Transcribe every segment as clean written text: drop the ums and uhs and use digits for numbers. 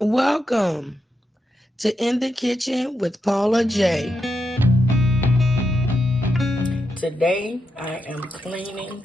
Welcome to In the Kitchen with Paula J. Today I am cleaning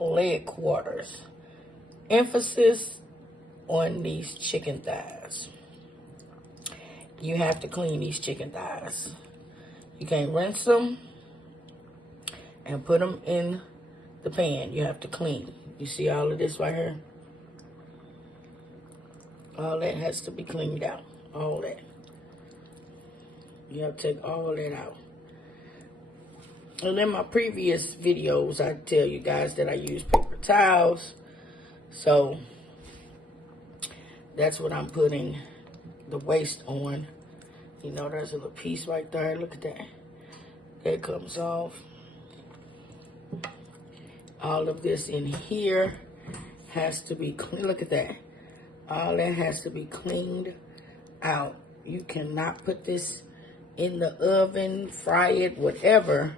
leg quarters. Emphasis on these chicken thighs. You have to clean these chicken thighs. You can't rinse them and put them in the pan. You have to clean. You see all of this right here? All that has to be cleaned out. All that. You have to take all that out. And in my previous videos, I tell you guys that I use paper towels. So that's what I'm putting the waste on. You know, there's a little piece right there. Look at that. That comes off. All of this in here has to be clean. Look at that. All that has to be cleaned out. You cannot put this in the oven, fry it, whatever,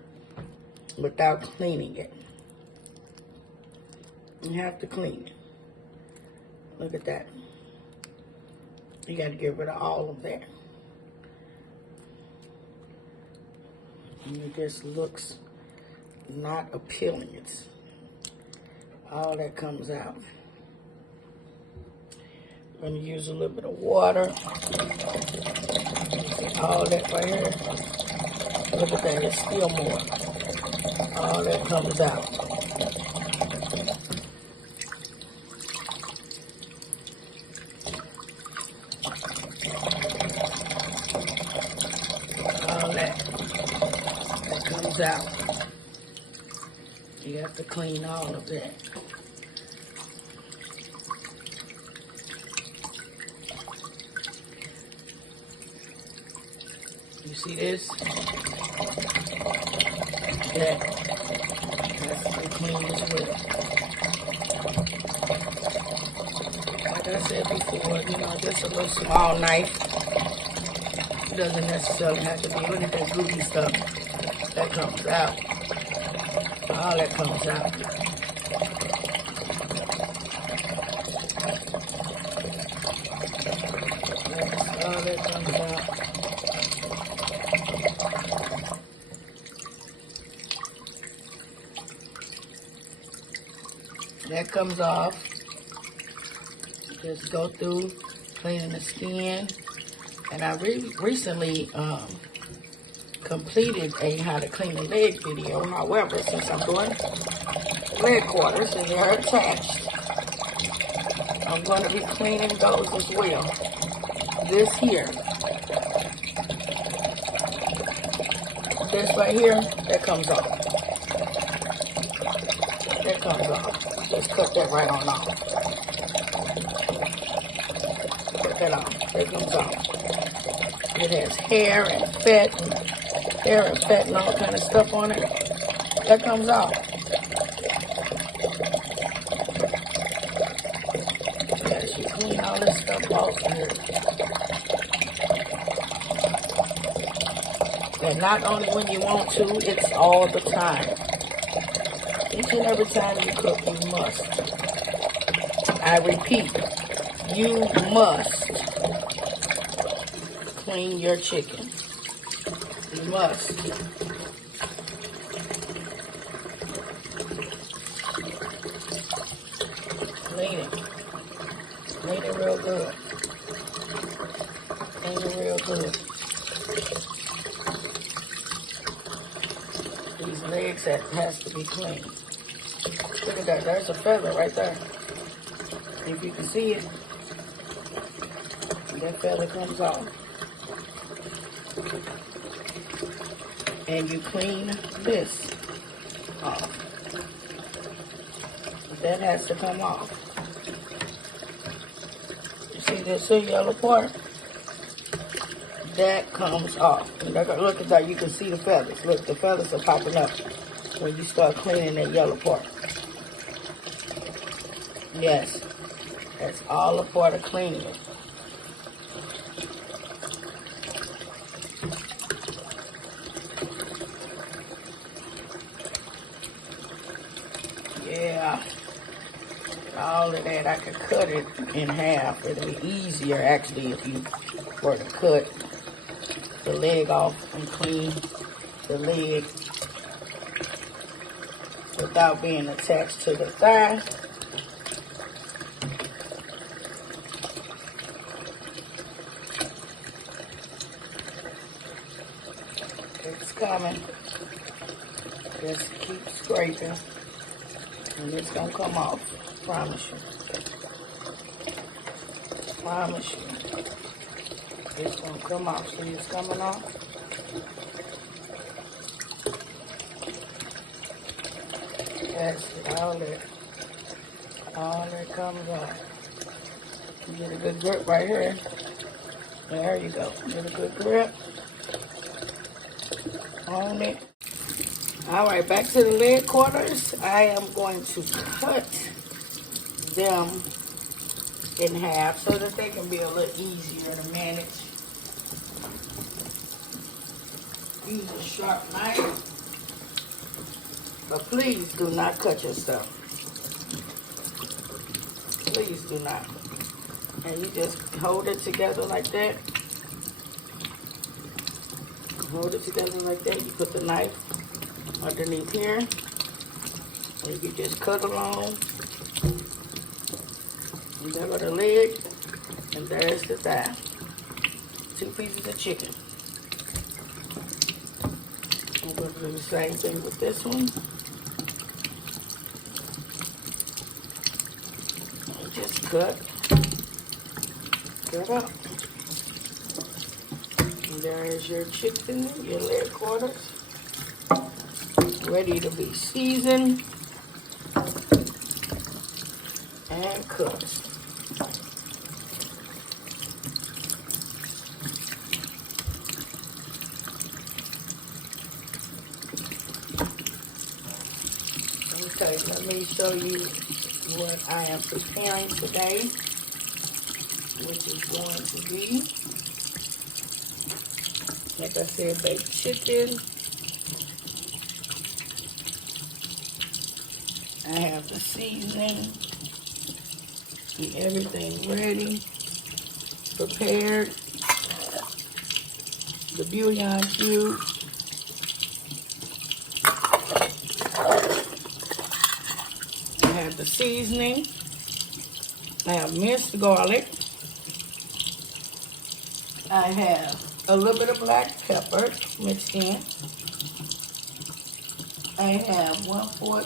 without cleaning it. You have to clean it. Look at that. You got to get rid of all of that. And it just looks not appealing. It's all that comes out. I'm going to use a little bit of water. All that right here. Look at that. There's still more. All that comes out. All that comes out. You have to clean all of that. You see this? That has to be cleaned as well. Like I said before, you know, just a little small knife. It doesn't necessarily have to be. Look at that goopy stuff that comes out. All that comes out. That's all that comes out. That comes off. Just go through cleaning the skin. And I recently completed a how to clean a leg video. However, since I'm doing leg quarters and they're attached, I'm going to be cleaning those as well. This here. This right here, that comes off. That comes off. Just cut that right on off. Cut that off. That comes off. It has hair and fat and all kind of stuff on it. That comes off. Yes, you clean all this stuff off here. And not only when you want to, it's all the time. Each and every time you cook, you must. I repeat, you must clean your chicken. You must. Clean it. Clean it real good. Clean it real good. These legs has to be clean. Look at that. There's a feather right there. If you can see it, that feather comes off. And you clean this off. That has to come off. You see this yellow part? That comes off. And look at that, you can see the feathers. Look, the feathers are popping up when you start cleaning that yellow part. Yes, that's all a part of cleaning it. Yeah. all of that, I could cut it in half. It'll be easier actually if you were to cut the leg off and clean the leg without being attached to the thigh. It's coming. Just keep scraping and it's gonna come off. Promise you. Promise you. It's gonna come off. See it's coming off? That's it. All that comes off. You get a good grip right here. There you go. Get a good grip on it. All right, back to the leg quarters. I am going to cut them in half so that they can be a little easier to manage. Use a sharp knife, but please do not cut yourself. Please do not. And you just hold it together like that. Hold it together like that. You put the knife underneath here. And you just cut along. And there go the leg. And there's the thigh. 2 pieces of chicken. I'm going to do the same thing with this one. And just cut. Cut up. And there is your chicken, your leg quarters. Ready to be seasoned and cooked. Okay, let me show you what I am preparing today, which is going to be, like I said, baked chicken. I have the seasoning and everything ready, prepared. The bouillon cube. I have the seasoning. I have minced garlic. I have a little bit of black pepper mixed in. I have 1/4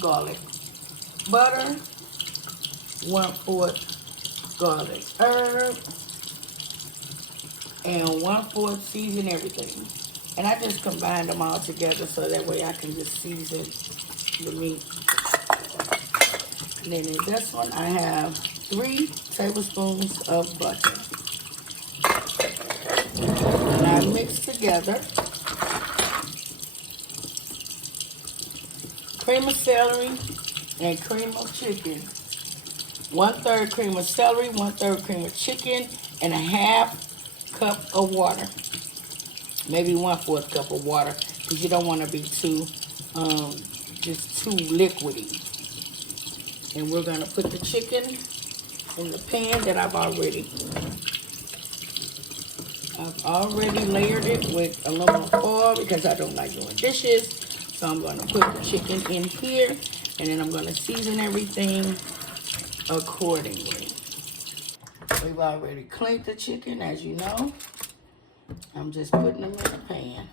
garlic butter, 1/4 garlic herb, and 1/4 season everything. And I just combined them all together so that way I can just season the meat. And then in this one I have 3 tablespoons of butter. And I mix together cream of celery and cream of chicken. 1/3 cream of celery, 1/3 cream of chicken, and a 1/2 cup of water. Maybe 1/4 cup of water, because you don't want to be too, just too liquidy. And we're gonna put the chicken in the pan that I've already layered it with aluminum foil because I don't like doing dishes. So I'm gonna put the chicken in here, and then I'm gonna season everything accordingly. We've already cleaned the chicken, as you know. I'm just putting them in the pan.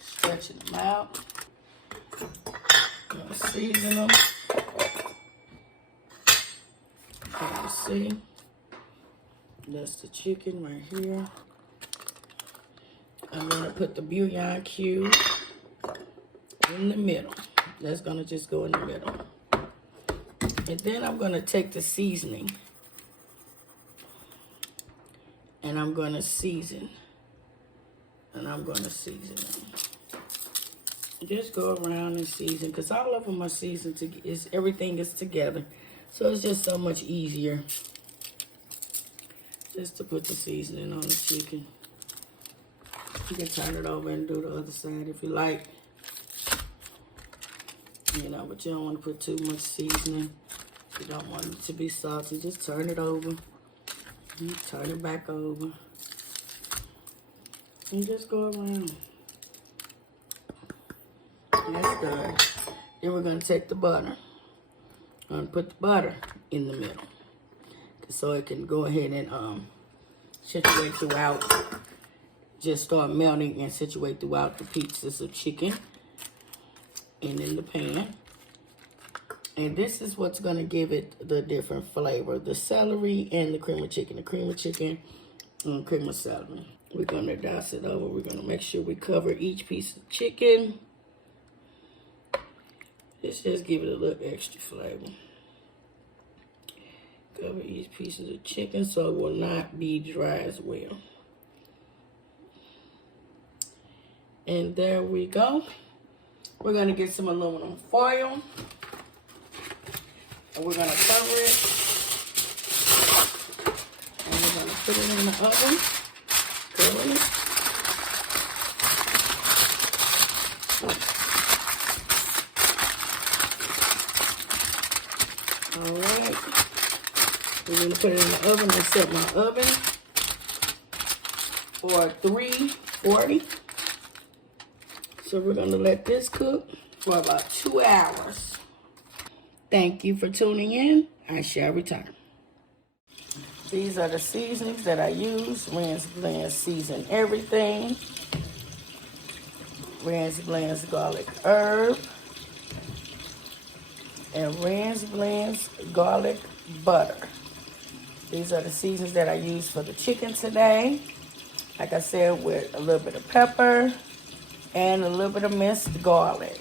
Stretching them out. Gonna season them. You can see. That's the chicken right here. I'm gonna put the bouillon cube in the middle. That's gonna just go in the middle. And then I'm gonna take the seasoning and I'm gonna season. And I'm gonna season them. Just go around and season, because all of them are seasoned. Everything is together. So it's just so much easier just to put the seasoning on the chicken. You can turn it over and do the other side if you like. You know, but you don't want to put too much seasoning. You don't want it to be salty. Just turn it over. Turn it back over. And just go around. That's done. Then we're going to take the butter. I'm going to put the butter in the middle. So it can go ahead and situate throughout. Just start melting and situate throughout the pieces of chicken. And in the pan. And this is what's going to give it the different flavor. The celery and the cream of chicken. The cream of chicken and cream of celery. We're going to dice it over. We're going to make sure we cover each piece of chicken. Let's just give it a little extra flavor. Cover each piece of the chicken so it will not be dry as well. And there we go. We're going to get some aluminum foil. And we're going to cover it. And we're going to put it in the oven. Cover it. Alright. We're going to put it in the oven and set my oven for 340. So we're going to let this cook for about 2 hours. Thank you for tuning in. I shall return. These are the seasonings that I use. Rand's Blends season everything. Rand's Blends garlic herb. And Rand's Blends garlic butter. These are the seasonings that I use for the chicken today. Like I said, with a little bit of pepper and a little bit of minced garlic.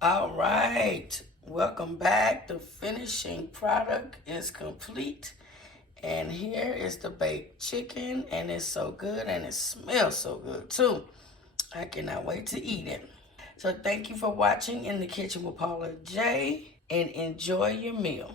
All right, welcome back. The finishing product is complete. And here is the baked chicken, and it's so good, and it smells so good too. I cannot wait to eat it. So thank you for watching In the Kitchen with Paula J, and enjoy your meal.